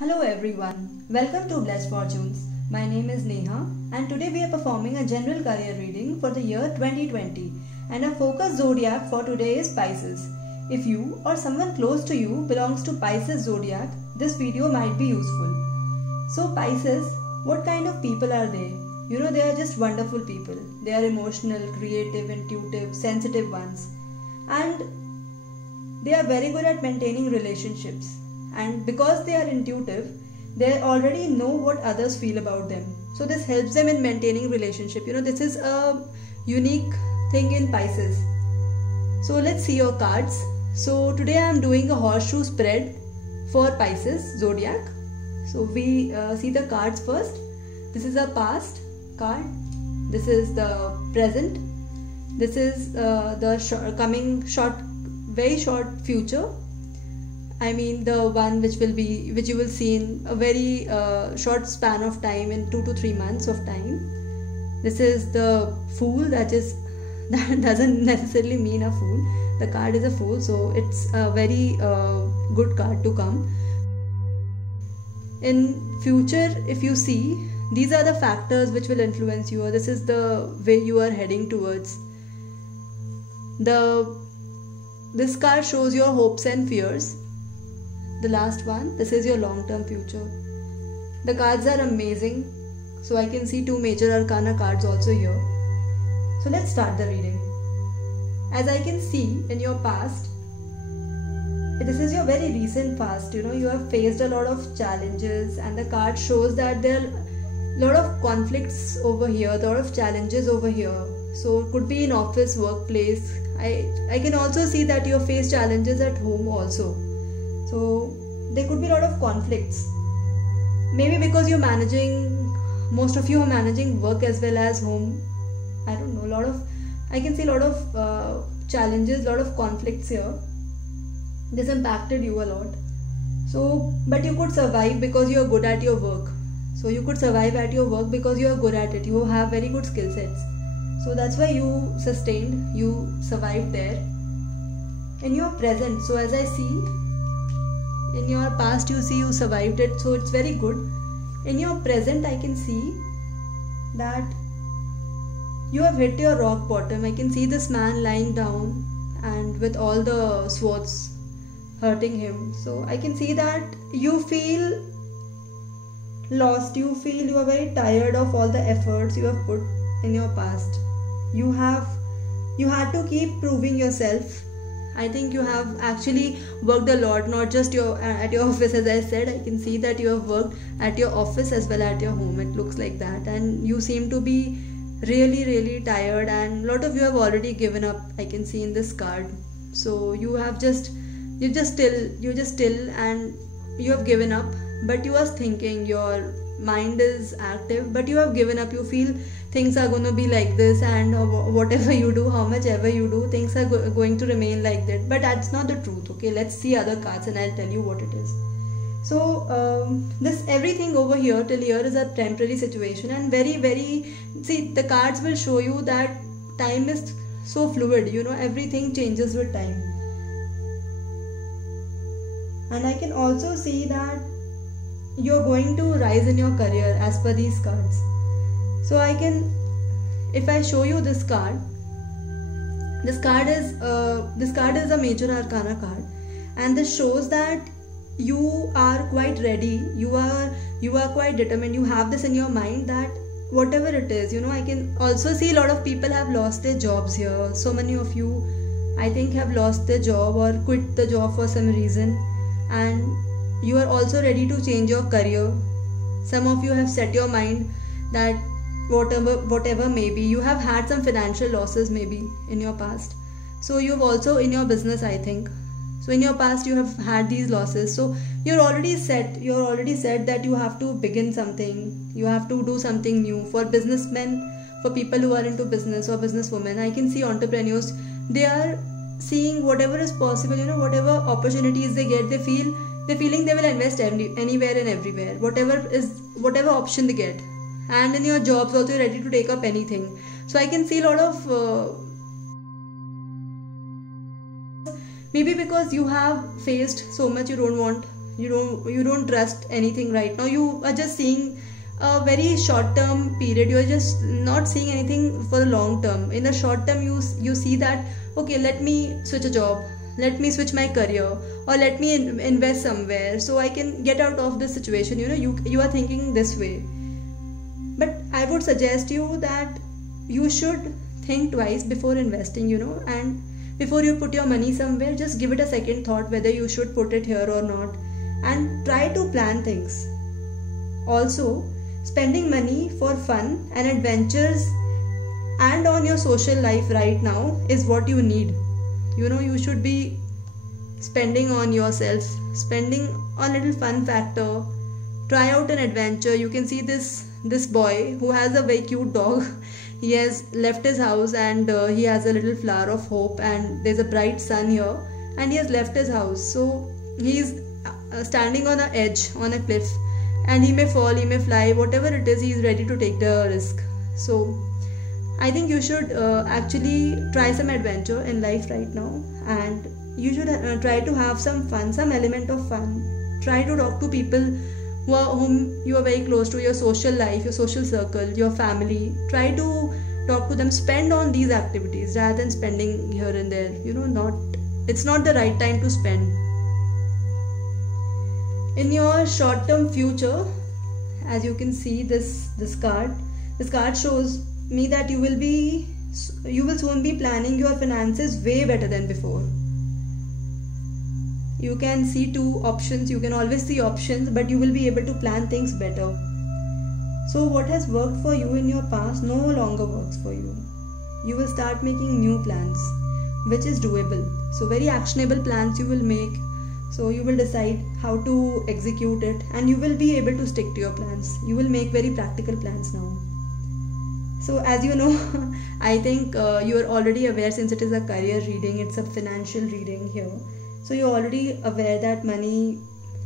Hello everyone, welcome to Blessed Fortunes. My name is Neha and today we are performing a general career reading for the year 2020 and our focus zodiac for today is Pisces. If you or someone close to you belongs to Pisces zodiac, this video might be useful. So Pisces, what kind of people are they? They are just wonderful people. They are emotional, creative, intuitive, sensitive ones. And they are very good at maintaining relationships. And because they are intuitive, they already know what others feel about them. So this helps them in maintaining relationship. This is a unique thing in Pisces. So let's see your cards. So today I am doing a horseshoe spread for Pisces zodiac. So we see the cards first. This is a past card. This is the present. This is the coming very short future. I mean the one which you will see in a very short span of time, in 2 to 3 months of time. This is the Fool, that doesn't necessarily mean a fool. The card is a fool, so it's a very good card to come. In future, if you see, these are the factors which will influence you, or this is the way you are heading towards. This card shows your hopes and fears. The last one, this is your long-term future. The cards are amazing. So I can see 2 major arcana cards also here. So let's start the reading. As I can see in your past, this is your very recent past. You have faced a lot of challenges, and the card shows that there are a lot of conflicts over here, a lot of challenges over here. So it could be in office, workplace. I can also see that you have faced challenges at home also. So there could be a lot of conflicts. Maybe because most of you are managing work as well as home. I don't know, I can see a lot of challenges, a lot of conflicts here. This impacted you a lot. So, but you could survive because you are good at your work. So you could survive at your work because you are good at it. You have very good skill sets. So that's why you sustained, you survived there. In your present, so as I see, in your past you see you survived it, so it's very good. In your present I can see that you have hit your rock bottom. I can see this man lying down and with all the swords hurting him. So I can see that you feel lost, you feel you are very tired of all the efforts you have put in your past. You had to keep proving yourself. I think you have actually worked a lot, not just at your office. As I said, I can see that you have worked at your office as well at your home. It looks like that, and you seem to be really, really tired, and a lot of you have already given up. I can see in this card. So you're just still, and you have given up. But you are thinking, your mind is active, but you have given up. You feel things are going to be like this, and whatever you do, how much ever you do, things are going to remain like that. But that's not the truth. Okay, let's see other cards and I'll tell you what it is. So this everything over here till here is a temporary situation, and see, the cards will show you that time is so fluid. Everything changes with time. And I can also see that you're going to rise in your career as per these cards. So if I show you this card, this card is a major arcana card, and this shows that you are quite ready, you are quite determined, you have this in your mind that whatever it is, I can also see a lot of people have lost their jobs here. So many of you, I think, have lost their job or quit the job for some reason, and you are also ready to change your career. Some of you have set your mind that whatever maybe, you have had some financial losses maybe in your past. So you've also in your business, I think. So in your past you have had these losses. So you're already set that you have to begin something. You have to do something new. For businessmen, for people who are into business or businesswomen, I can see entrepreneurs, they are seeing whatever is possible, whatever opportunities they get, they're feeling they will invest anywhere and everywhere, whatever option they get. And in your jobs also, you're ready to take up anything. So I can see a lot of maybe because you have faced so much, you don't want You don't trust anything right now. You are just seeing a very short term period. You are just not seeing anything for the long term. In the short term, you see that, okay, let me switch a job, let me switch my career, or let me invest somewhere so I can get out of this situation. You are thinking this way. But I would suggest you that you should think twice before investing, and before you put your money somewhere, just give it a second thought whether you should put it here or not, and try to plan things. Also, spending money for fun and adventures and on your social life right now is what you need. You should be spending on yourself, spending on little fun factor. Try out an adventure. You can see this boy who has a very cute dog. He has left his house, and he has a little flower of hope, and there's a bright sun here, and he has left his house. So he's standing on an edge, on a cliff, and he may fall, he may fly, whatever it is, he's ready to take the risk. So I think you should actually try some adventure in life right now, and you should try to have some fun, some element of fun. Try to talk to people whom you are very close to, your social life, your social circle, your family. Try to talk to them. Spend on these activities rather than spending here and there. It's not the right time to spend. In your short-term future, as you can see this card shows me that you will soon be planning your finances way better than before. You can see two options. You can always see options, but you will be able to plan things better. So what has worked for you in your past no longer works for you. You will start making new plans, which is doable. So very actionable plans you will make. So you will decide how to execute it, and you will be able to stick to your plans. You will make very practical plans now. So as you know, I think you are already aware, since it is a career reading, it's a financial reading here. So you're already aware that money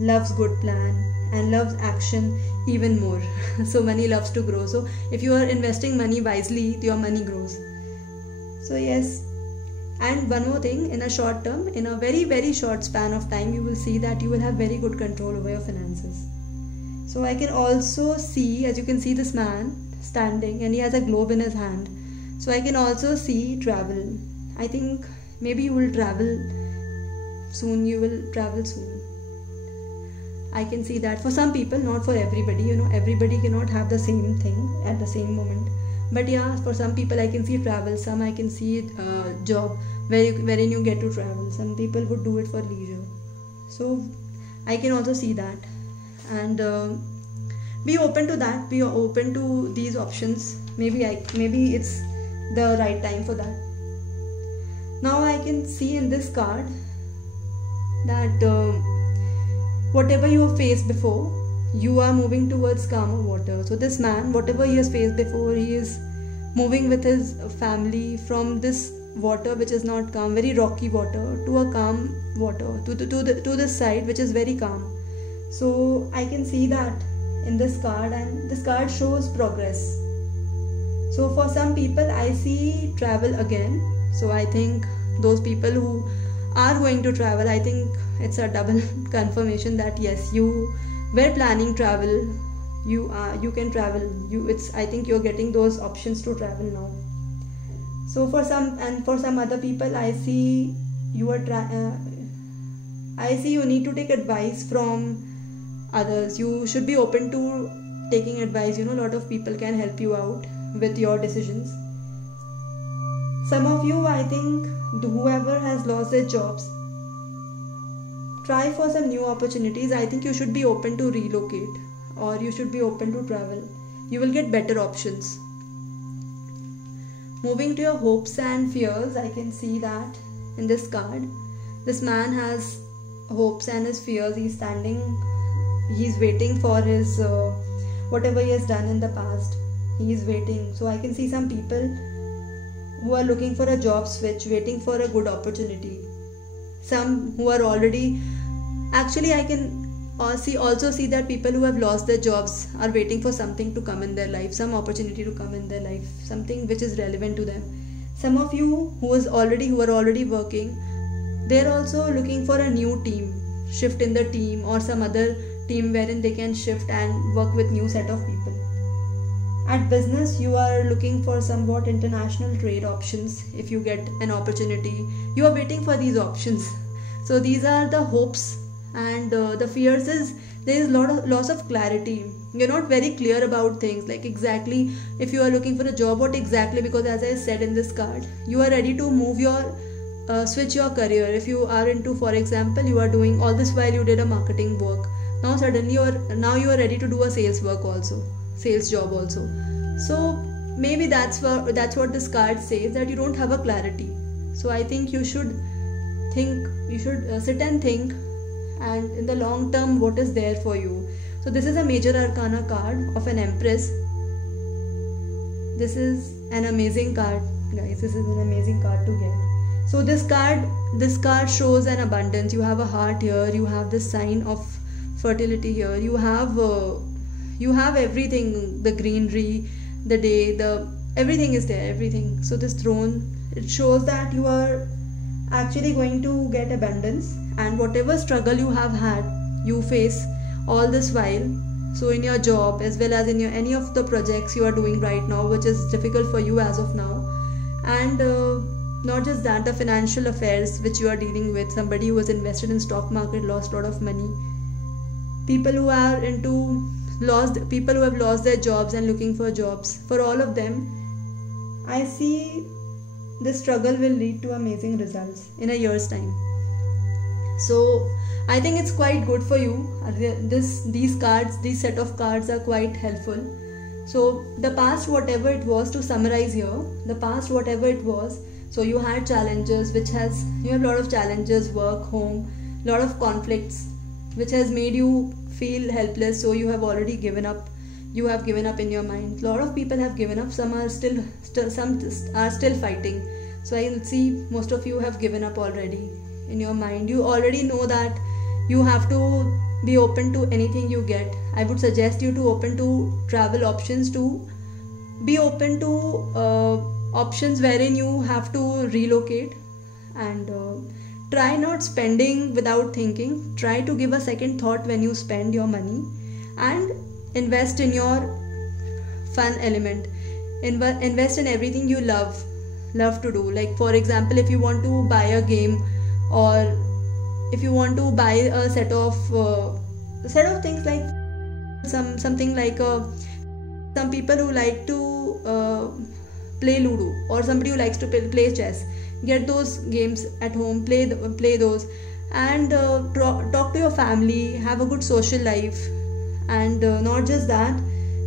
loves good plan and loves action even more. So money loves to grow. So if you are investing money wisely, your money grows. So yes. And one more thing, in a short term, in a very, very short span of time, you will see that you will have very good control over your finances. So I can also see, as you can see, this man standing, and he has a globe in his hand. So I can also see travel. I think maybe you will travel soon. I can see that for some people, not for everybody. Everybody cannot have the same thing at the same moment. But yeah, for some people I can see travel. Some I can see job wherein you get to travel. Some people would do it for leisure. So I can also see that, and be open to that. Be open to these options. Maybe it's the right time for that. Now I can see in this card that whatever you have faced before, you are moving towards calmer water. So this man, whatever he has faced before, he is moving with his family from this water which is not calm, very rocky water, to a calm water, to this side which is very calm. So I can see that in this card, and this card shows progress. So for some people I see travel again. So I think those people who are going to travel, I think it's a double confirmation that yes, you were planning travel, you can travel. I think you're getting those options to travel now. So for some other people, I see you need to take advice from others. You should be open to taking advice. A lot of people can help you out with your decisions. Some of you, I think, whoever has lost their jobs, try for some new opportunities. I think you should be open to relocate, or you should be open to travel. You will get better options. Moving to your hopes and fears, I can see that in this card, this man has hopes and his fears. He's standing, he's waiting for his whatever he has done in the past. He is waiting. So I can see some people who are looking for a job switch, waiting for a good opportunity. Some who are already, actually I can also see that people who have lost their jobs are waiting for something to come in their life, some opportunity to come in their life, something which is relevant to them. Some of you who are already working, they're also looking for a new team. shift in the team or some other team wherein they can shift and work with new set of people. At business, you are looking for somewhat international trade options. If you get an opportunity, you are waiting for these options. So these are the hopes, and the fears is there is loss of clarity. You're not very clear about things, like exactly if you are looking for a job, what exactly, because as I said in this card, you are ready to move your switch your career. If you are into, for example, you are doing all this while you did a marketing work, now suddenly you are ready to do a sales work also, sales job also. So maybe that's what this card says, that you don't have a clarity. So I think you should sit and think, and in the long term what is there for you. So this is a major arcana card of an Empress. This is an amazing card, guys. This is an amazing card to get. So this card shows an abundance. You have a heart here, you have this sign of fertility here, you have everything, the greenery, the day, everything is there, everything. So this throne, it shows that you are actually going to get abundance, and whatever struggle you have had, you face all this while. So in your job as well as in any of the projects you are doing right now, which is difficult for you as of now, and not just that, the financial affairs which you are dealing with, somebody who was invested in stock market lost a lot of money, people who have lost their jobs and looking for jobs, for all of them I see this struggle will lead to amazing results in a year's time. So I think it's quite good for you. These set of cards are quite helpful. So the past, whatever it was, to summarize here, the past, whatever it was, so you had challenges, you have a lot of challenges, work, home, lot of conflicts, which has made you feel helpless. So you have already given up. You have given up in your mind. A lot of people have given up. Some are still fighting. So I see most of you have given up already in your mind. You already know that you have to be open to anything you get. I would suggest you to open to travel options, to be open to options wherein you have to relocate, and try not spending without thinking. Try to give a second thought when you spend your money, and invest in your fun element. Invest in everything you love to do. Like for example, if you want to buy a game, or if you want to buy a set of things, like something like some people who like to play Ludo, or somebody who likes to play chess, get those games at home, play those, and talk to your family, have a good social life. And not just that,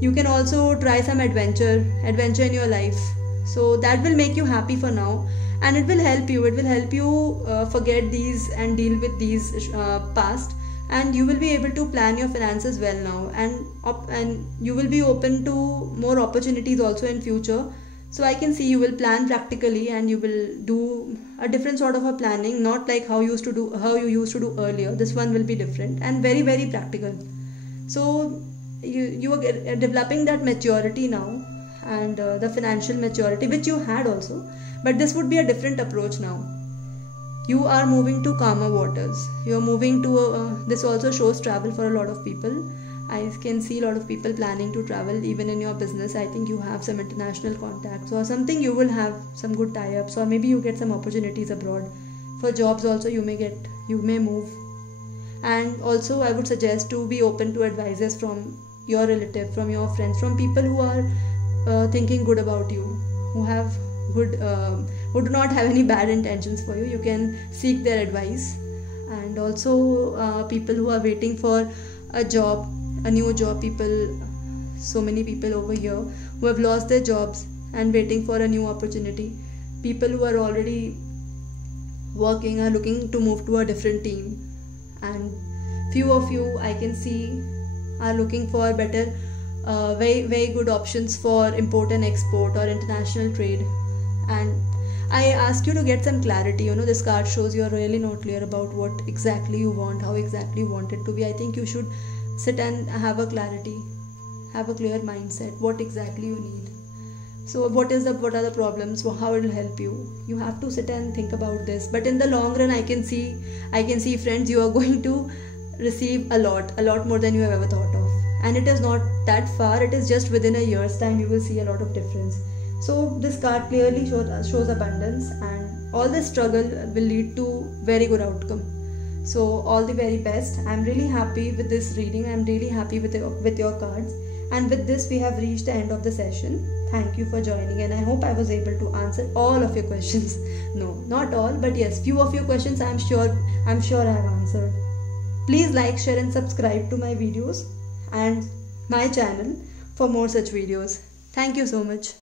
you can also try some adventure in your life. So that will make you happy for now, and it will help you forget these and deal with these past, and you will be able to plan your finances well now, and you will be open to more opportunities also in future. So I can see you will plan practically, and you will do a different sort of a planning, not like how you used to do earlier. This one will be different and very, very practical. So you are developing that maturity now, and the financial maturity which you had also, but this would be a different approach now. You are moving to calmer waters. You are moving to this also shows travel for a lot of people. I can see a lot of people planning to travel. Even in your business, I think you have some international contacts or something. You will have some good tie-ups, or maybe you get some opportunities abroad. For jobs also, you may move. And also I would suggest to be open to advices from your relative, from your friends, from people who are thinking good about you, who do not have any bad intentions for you. You can seek their advice. And also people who are waiting for a new job, so many people over here who have lost their jobs and waiting for a new opportunity. People who are already working are looking to move to a different team, and few of you I can see are looking for better, very, very good options for import and export or international trade. And I ask you to get some clarity. This card shows you are really not clear about what exactly you want, how exactly you want it to be. I think you should sit and have a clarity, have a clear mindset, what exactly you need. So what are the problems, how it will help you? You have to sit and think about this. But in the long run, I can see friends, you are going to receive a lot more than you have ever thought of. And it is not that far, it is just within a year's time you will see a lot of difference. So this card clearly shows abundance, and all this struggle will lead to very good outcome. So all the very best. I'm really happy with this reading. I'm really happy with your cards. And with this, we have reached the end of the session. Thank you for joining, and I hope I was able to answer all of your questions. No, not all, but yes, few of your questions I'm sure I have answered. Please like, share and subscribe to my videos and my channel for more such videos. Thank you so much.